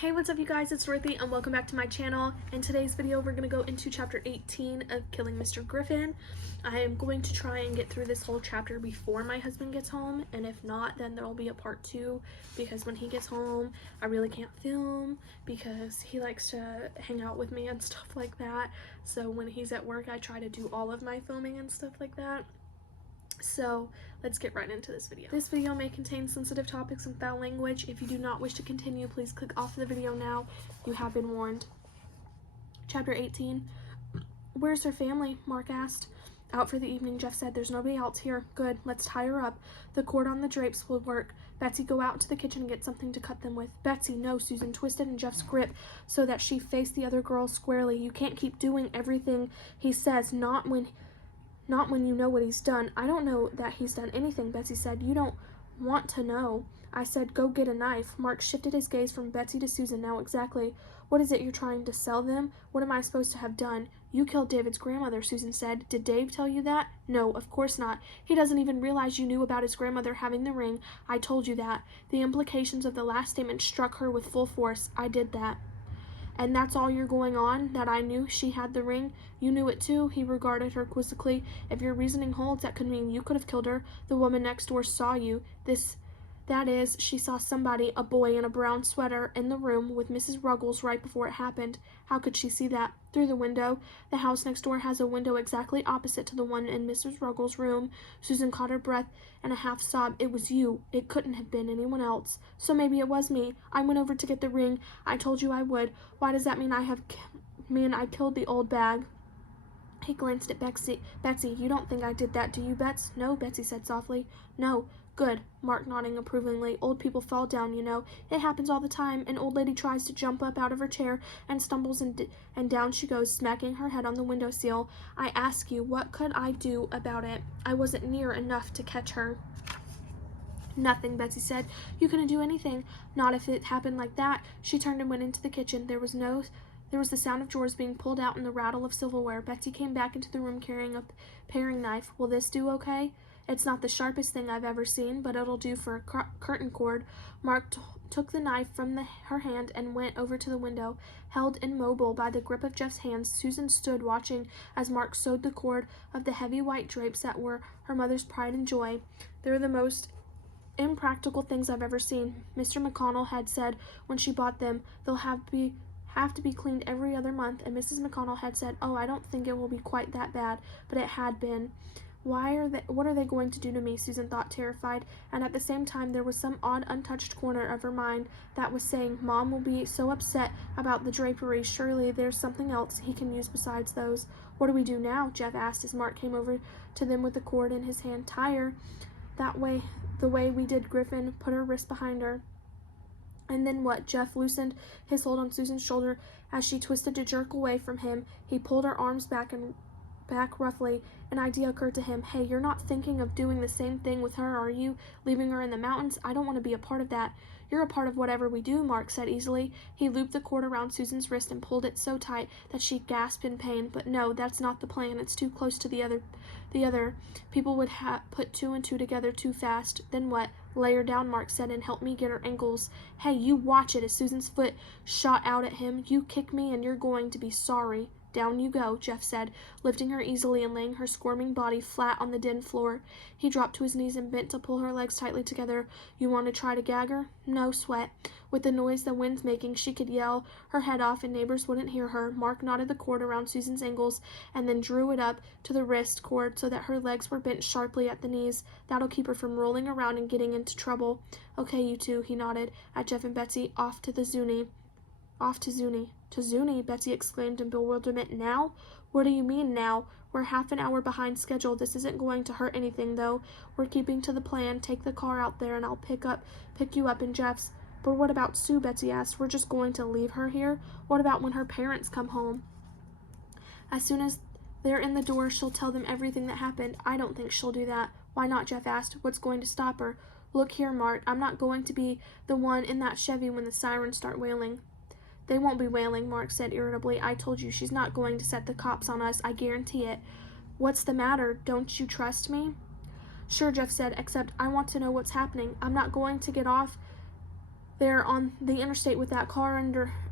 Hey, what's up you guys, it's Dorothy and welcome back to my channel. In today's video we're going to go into chapter 18 of Killing Mr. Griffin. I am going to try and get through this whole chapter before my husband gets home, and if not then there will be a part 2 because when he gets home I really can't film because he likes to hang out with me and stuff like that. So when he's at work I try to do all of my filming and stuff like that. So let's get right into this video. This video may contain sensitive topics and foul language. If you do not wish to continue, please click off the video now. You have been warned. Chapter 18. Where's her family? Mark asked. Out for the evening, Jeff said. There's nobody else here. Good, let's tie her up. The cord on the drapes will work. Betsy, go out to the kitchen and get something to cut them with. Betsy, no. Susan twisted in Jeff's grip so that she faced the other girl squarely. You can't keep doing everything he says, not when you know what he's done. I don't know that he's done anything, Betsy said. You don't want to know. I said, go get a knife. Mark shifted his gaze from Betsy to Susan. Now exactly. What is it you're trying to sell them? What am I supposed to have done? You killed David's grandmother, Susan said. Did Dave tell you that? No, of course not. He doesn't even realize you knew about his grandmother having the ring. I told you that. The implications of the last statement struck her with full force. I did that. And that's all you're going on, that I knew she had the ring? You knew it too? He regarded her quizzically. If your reasoning holds, that could mean you could have killed her. The woman next door saw you. That is, she saw somebody, a boy in a brown sweater, in the room with Mrs. Ruggles right before it happened. How could she see that? Through the window. The house next door has a window exactly opposite to the one in Mrs. Ruggles' room. Susan caught her breath and a half sob. It was you. It couldn't have been anyone else. So maybe it was me. I went over to get the ring. I told you I would. Why does that mean I killed the old bag? He glanced at Betsy. Betsy, you don't think I did that, do you, Bets? No, Betsy said softly. No. Good. Mark nodding approvingly. Old people fall down, you know. It happens all the time. An old lady tries to jump up out of her chair and stumbles and down she goes, smacking her head on the windowsill. I ask you, what could I do about it? I wasn't near enough to catch her. Nothing, Betsy said. You couldn't do anything. Not if it happened like that. She turned and went into the kitchen. There was the sound of drawers being pulled out and the rattle of silverware. Betsy came back into the room carrying a paring knife. Will this do okay? It's not the sharpest thing I've ever seen, but it'll do for a curtain cord. Mark took the knife from her hand and went over to the window. Held immobile by the grip of Jeff's hands, Susan stood watching as Mark sewed the cord of the heavy white drapes that were her mother's pride and joy. They're the most impractical things I've ever seen. Mr. McConnell had said when she bought them, they'll have to be cleaned every other month, and Mrs. McConnell had said, oh, I don't think it will be quite that bad, but it had been. What are they going to do to me? Susan thought, terrified, and at the same time there was some odd untouched corner of her mind that was saying, Mom will be so upset about the draperies. Surely there's something else he can use besides those. What do we do now? Jeff asked as Mark came over to them with the cord in his hand. Tie her that way, the way we did Griffin. Put her wrist behind her. And then what? Jeff loosened his hold on Susan's shoulder as she twisted to jerk away from him. He pulled her arms back roughly. An idea occurred to him. Hey, you're not thinking of doing the same thing with her, are you? Leaving her in the mountains? I don't want to be a part of that. You're a part of whatever we do, Mark said easily. He looped the cord around Susan's wrist and pulled it so tight that she gasped in pain. But no, that's not the plan. It's too close to the other. People would put two and two together too fast. Then what? Lay her down, Mark said, and help me get her ankles. Hey, you watch it, as Susan's foot shot out at him. You kick me and you're going to be sorry. Down you go, Jeff said, lifting her easily and laying her squirming body flat on the den floor. He dropped to his knees and bent to pull her legs tightly together. You want to try to gag her? No sweat. With the noise the wind's making, she could yell her head off and neighbors wouldn't hear her. Mark knotted the cord around Susan's ankles and then drew it up to the wrist cord so that her legs were bent sharply at the knees. That'll keep her from rolling around and getting into trouble. Okay, you two, he nodded at Jeff and Betsy. Off to Zuni. To Zuni, Betsy exclaimed in bewilderment. Now? What do you mean, now? We're half an hour behind schedule. This isn't going to hurt anything, though. We're keeping to the plan. Take the car out there, and I'll pick you up in Jeff's. But what about Sue? Betsy asked. We're just going to leave her here? What about when her parents come home? As soon as they're in the door, she'll tell them everything that happened. I don't think she'll do that. Why not? Jeff asked. What's going to stop her? Look here, Mark. I'm not going to be the one in that Chevy when the sirens start wailing. They won't be wailing, Mark said irritably. I told you she's not going to set the cops on us. I guarantee it. What's the matter? Don't you trust me? Sure, Jeff said, except I want to know what's happening. I'm not going to get off there on the interstate with that car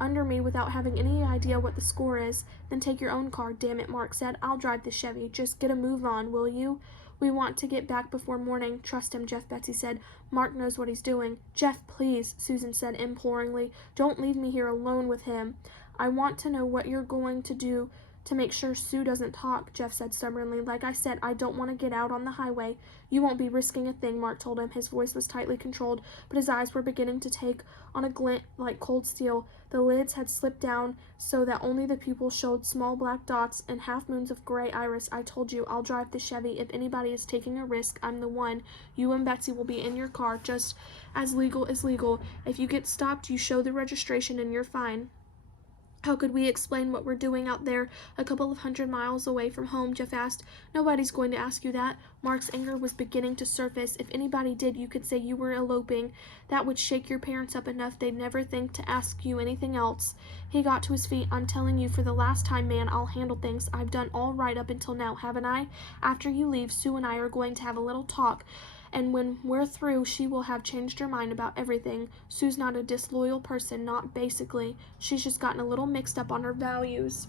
under me without having any idea what the score is. Then take your own car, damn it, Mark said. I'll drive the Chevy. Just get a move on, will you? We want to get back before morning. Trust him, Betsy said. Mark knows what he's doing. Jeff, please, Susan said imploringly. Don't leave me here alone with him. I want to know what you're going to do to make sure Sue doesn't talk, Jeff said stubbornly. Like I said, I don't want to get out on the highway. You won't be risking a thing, Mark told him. His voice was tightly controlled, but his eyes were beginning to take on a glint like cold steel. The lids had slipped down so that only the pupils showed small black dots and half-moons of gray iris. I told you, I'll drive the Chevy. If anybody is taking a risk, I'm the one. You and Betsy will be in your car, just as legal is legal. If you get stopped, you show the registration and you're fine. How could we explain what we're doing out there a couple of 100 miles away from home? Jeff asked. Nobody's going to ask you that. Mark's anger was beginning to surface. If anybody did, you could say you were eloping. That would shake your parents up enough they'd never think to ask you anything else. He got to his feet. I'm telling you for the last time, man, I'll handle things. I've done all right up until now, haven't I? After you leave, Sue and I are going to have a little talk. And when we're through, she will have changed her mind about everything. Sue's not a disloyal person, not basically. She's just gotten a little mixed up on her values.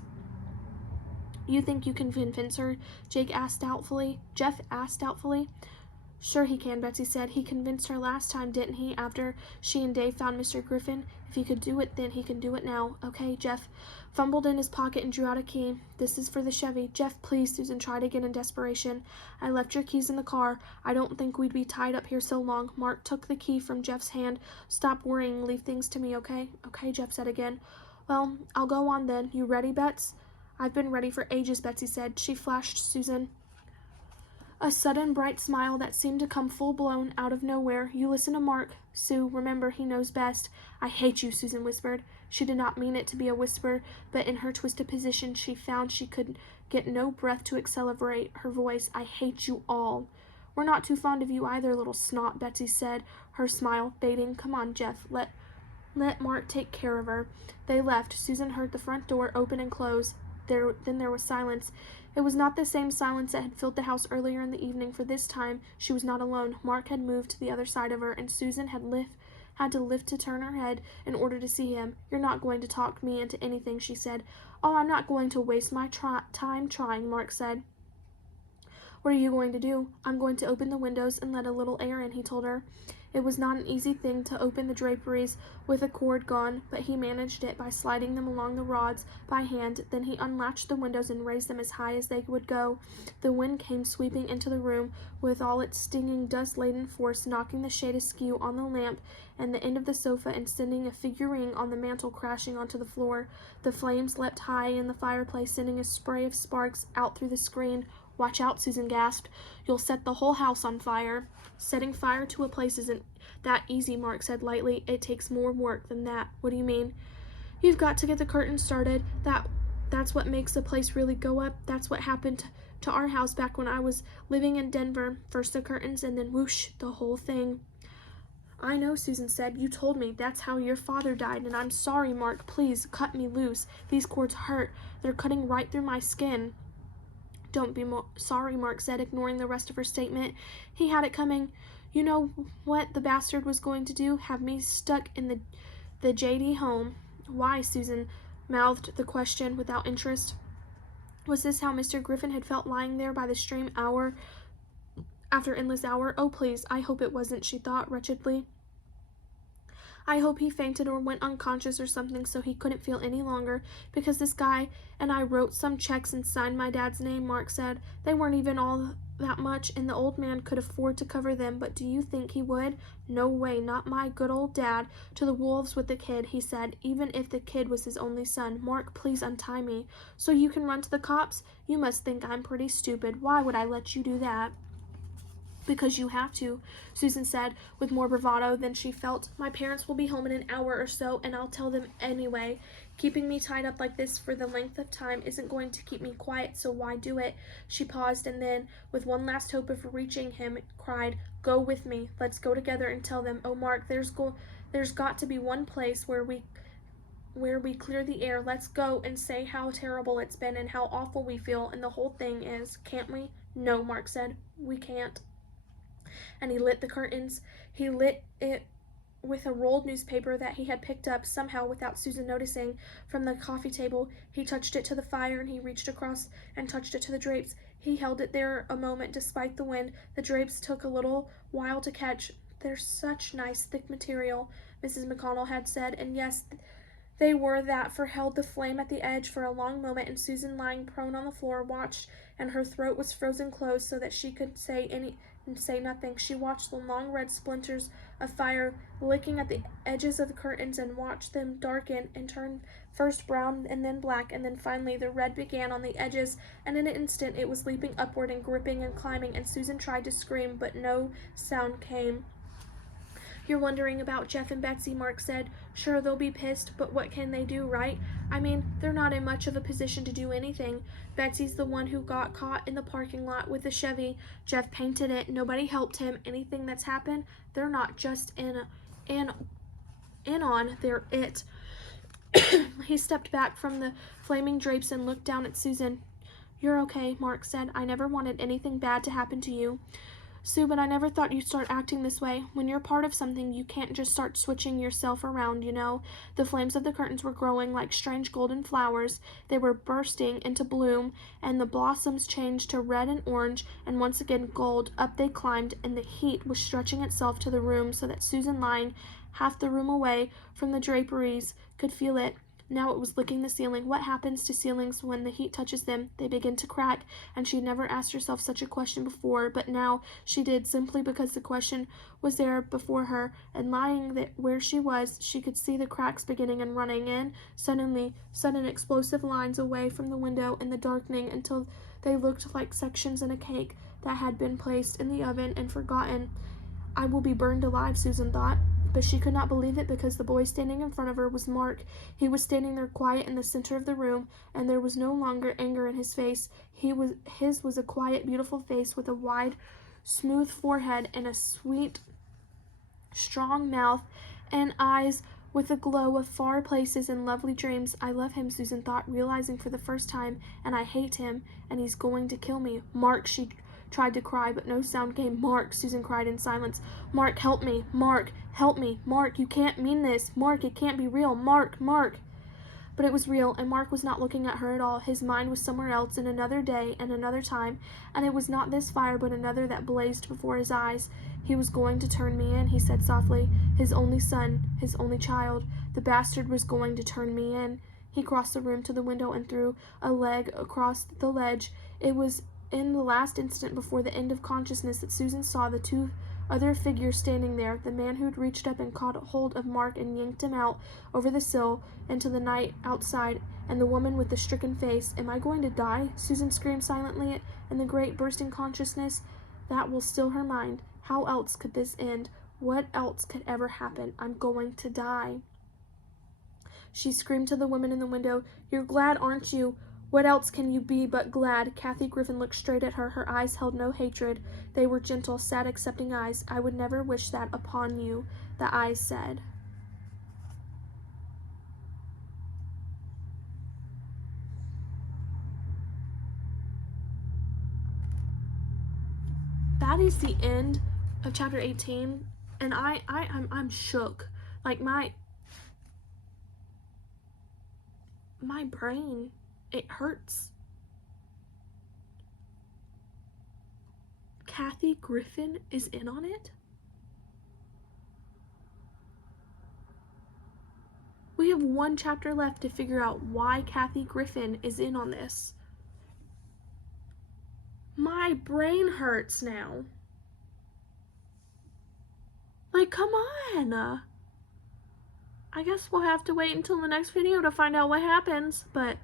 You think you can convince her? Jeff asked doubtfully. Sure he can, Betsy said. He convinced her last time, didn't he, after she and Dave found Mr. Griffin? If he could do it then, he can do it now. Okay, Jeff fumbled in his pocket and drew out a key. This is for the Chevy. Jeff, please, Susan tried again in desperation. I left your keys in the car. I don't think we'd be tied up here so long. Mark took the key from Jeff's hand. Stop worrying. Leave things to me, okay? Okay, Jeff said again. Well, I'll go on then. You ready, Bets? I've been ready for ages, Betsy said. She flashed Susan a sudden bright smile that seemed to come full-blown out of nowhere. You listen to Mark, Sue. Remember, he knows best. I hate you, Susan whispered. She did not mean it to be a whisper, but in her twisted position she found she could get no breath to accelerate her voice. I hate you all. We're not too fond of you either, little snot, Betsy said, her smile fading. Come on, Jeff. Let Mark take care of her. They left. Susan heard the front door open and close. Then there was silence. It was not the same silence that had filled the house earlier in the evening, for this time she was not alone. Mark had moved to the other side of her, and Susan had to lift to turn her head in order to see him. You're not going to talk me into anything, she said. Oh, I'm not going to waste my time trying, Mark said. What are you going to do? I'm going to open the windows and let a little air in, he told her. It was not an easy thing to open the draperies with a cord gone, but he managed it by sliding them along the rods by hand. Then he unlatched the windows and raised them as high as they would go. The wind came sweeping into the room with all its stinging, dust-laden force, knocking the shade askew on the lamp and the end of the sofa and sending a figurine on the mantel crashing onto the floor. The flames leapt high in the fireplace, sending a spray of sparks out through the screen. Watch out, Susan gasped. You'll set the whole house on fire. Setting fire to a place isn't that easy, Mark said lightly. It takes more work than that. What do you mean? You've got to get the curtains started. That's what makes the place really go up. That's what happened to our house back when I was living in Denver. First the curtains and then whoosh, the whole thing. I know, Susan said. You told me. That's how your father died, and I'm sorry, Mark. Please, cut me loose. These cords hurt. They're cutting right through my skin. Don't be sorry, Mark said, ignoring the rest of her statement. He had it coming. You know what the bastard was going to do? Have me stuck in the Ch18 home. Why? Susan mouthed the question without interest. Was this how Mr. Griffin had felt lying there by the stream hour after endless hour? Oh, please, I hope it wasn't, she thought wretchedly. I hope he fainted or went unconscious or something so he couldn't feel any longer, because this guy and I wrote some checks and signed my dad's name, Mark said. They weren't even all that much, and the old man could afford to cover them, but do you think he would? No way, not my good old dad. To the wolves with the kid, he said, even if the kid was his only son. Mark, please untie me. So you can run to the cops? You must think I'm pretty stupid. Why would I let you do that? Because you have to, Susan said with more bravado than she felt. My parents will be home in an hour or so, and I'll tell them anyway. Keeping me tied up like this for the length of time isn't going to keep me quiet, so why do it? She paused and then, with one last hope of reaching him, cried, Go with me. Let's go together and tell them. Oh, Mark, there's got to be one place where we clear the air. Let's go and say how terrible it's been and how awful we feel and the whole thing is. Can't we? No, Mark said. We can't. And he lit the curtains. He lit it with a rolled newspaper that he had picked up somehow without Susan noticing from the coffee table. He touched it to the fire, and he reached across and touched it to the drapes. He held it there a moment despite the wind. The drapes took a little while to catch. "They're such nice thick material," Mrs. McConnell had said, and yes, they were that, for held the flame at the edge for a long moment, and Susan, lying prone on the floor, watched, and her throat was frozen close so that she could say nothing. She watched the long red splinters of fire licking at the edges of the curtains, and watched them darken and turn first brown and then black, and then finally the red began on the edges, and in an instant it was leaping upward and gripping and climbing, and Susan tried to scream, but no sound came. "You're wondering about Jeff and Betsy," Mark said. "Sure, they'll be pissed, but what can they do, right? I mean, they're not in much of a position to do anything. Betsy's the one who got caught in the parking lot with the Chevy. Jeff painted it. Nobody helped him. Anything that's happened, they're not just in on, they're it." He stepped back from the flaming drapes and looked down at Susan. "You're okay," Mark said. "I never wanted anything bad to happen to you, Sue, but I never thought you'd start acting this way. When you're part of something, you can't just start switching yourself around, you know." The flames of the curtains were growing like strange golden flowers. They were bursting into bloom, and the blossoms changed to red and orange, and once again gold. Up they climbed, and the heat was stretching itself to the room so that Susan, lying half the room away from the draperies, could feel it. Now it was licking the ceiling. What happens to ceilings when the heat touches them? They begin to crack, and she had never asked herself such a question before, but now she did, simply because the question was there before her, and lying where she was, she could see the cracks beginning and running in, sudden explosive lines away from the window in the darkening, until they looked like sections in a cake that had been placed in the oven and forgotten. "I will be burned alive," Susan thought. But she could not believe it, because the boy standing in front of her was Mark. He was standing there quiet in the center of the room, and there was no longer anger in his face. His was a quiet, beautiful face with a wide, smooth forehead and a sweet, strong mouth, and eyes with a glow of far places and lovely dreams. "I love him," Susan thought, realizing for the first time, "and I hate him, and he's going to kill me." "Mark," she tried to cry, but no sound came. "Mark," Susan cried in silence. "Mark, help me. Mark, help me. Mark, you can't mean this. Mark, it can't be real. Mark, Mark." But it was real, and Mark was not looking at her at all. His mind was somewhere else, in another day and another time, and it was not this fire but another that blazed before his eyes. "He was going to turn me in," he said softly. "His only son, his only child. The bastard was going to turn me in." He crossed the room to the window and threw a leg across the ledge. It was in the last instant before the end of consciousness that Susan saw the two other figures standing there, the man who had reached up and caught hold of Mark and yanked him out over the sill into the night outside, and the woman with the stricken face. "Am I going to die?" Susan screamed silently in the great bursting consciousness that will still her mind. How else could this end? What else could ever happen? "I'm going to die," she screamed to the woman in the window. "You're glad, aren't you? What else can you be but glad?" Kathy Griffin looked straight at her. Her eyes held no hatred. They were gentle, sad, accepting eyes. "I would never wish that upon you," the eyes said. That is the end of chapter 18, and I'm shook. Like my brain, it hurts. Kathy Griffin is in on it? We have one chapter left to figure out why Kathy Griffin is in on this. My brain hurts now. Like, come on. I guess we'll have to wait until the next video to find out what happens, but